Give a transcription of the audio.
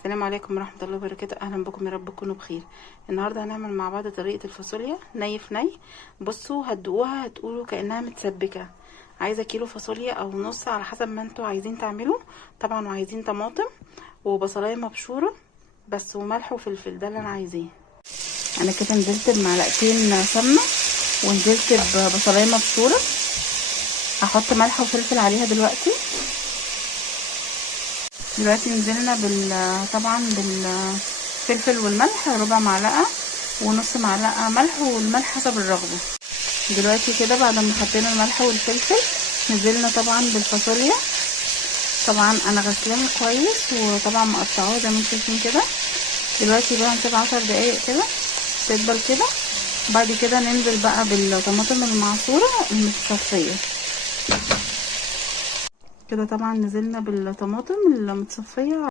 السلام عليكم ورحمة الله وبركاته. اهلا بكم، يا رب تكونوا بخير. النهاردة هنعمل مع بعض طريقة الفاصوليا ني في ني. بصوا هتدوقوها هتقولوا كأنها متسبكة. عايزة كيلو فاصوليا او نص على حسب ما انتوا عايزين تعملوا طبعا، وعايزين طماطم وبصلاية مبشورة بس وملح وفلفل، ده اللي انا عايزاه. انا كده نزلت بمعلقتين سمنة ونزلت ببصلاية مبشورة. هحط ملح وفلفل عليها دلوقتي نزلنا طبعا بالفلفل والملح، ربع معلقه ونص معلقه ملح، والملح حسب الرغبه. دلوقتي كده بعد ما حطينا الملح والفلفل نزلنا طبعا بالفاصوليا. طبعا انا غسلاها كويس وطبعا مقطعاها زي ما انتم شايفين كده. دلوقتي بقى هنسيبها 10 دقايق كده تدبل كده. بعد كده ننزل بقى بالطماطم المعصوره المتصفيه كده. طبعا نزلنا بالطماطم المتصفيه